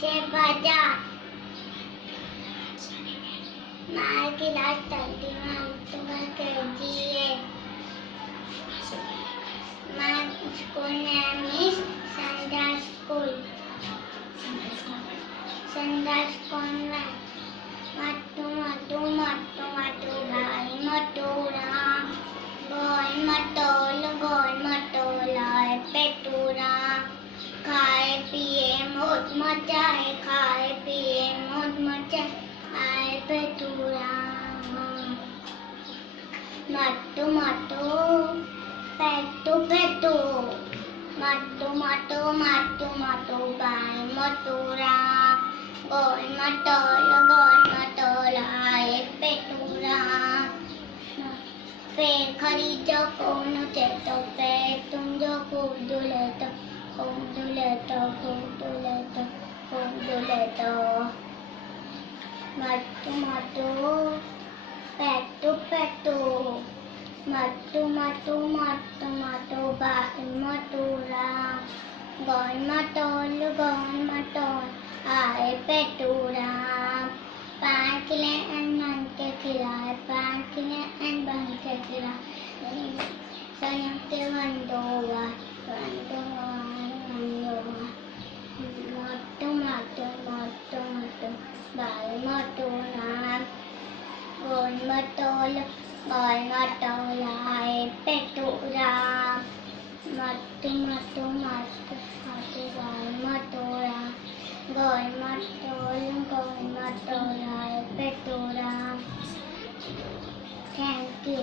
से बाजार माँ की लाश चलती तुम्हें कीजिए माँ स्कूल में संडे स्कूल में मट्टू मट्टू मट्टू मट्टू भाई मटोरा गोल मटोला पेटूरा खाए पिए मौज मचाए खाए पिए मौज मचाए आए पेटूरा मट्टू मट्टू पेटू पेटू मट्टू मट्टू मट्टू मट्टू भाई मटोरा गोल मटोला आए पेटूरा फिर खरीदो कौन थे तो फिर तुम जो खूब दुले तो मट्टू मट्टू पेटू पेटू मट्टू मट्टू मट्टू मट्टू भाई मटोरा गोल मटोल आए पेटूरा पान खिले बन के खिलाए पान खिले बन के खिलाए संयम के वंडोवा मट्टू भाई मटोरा गोल मटोल आए पेटूरा मट्टू भाई मटोरा गोल मटोल आए पेटूरा। Thank you.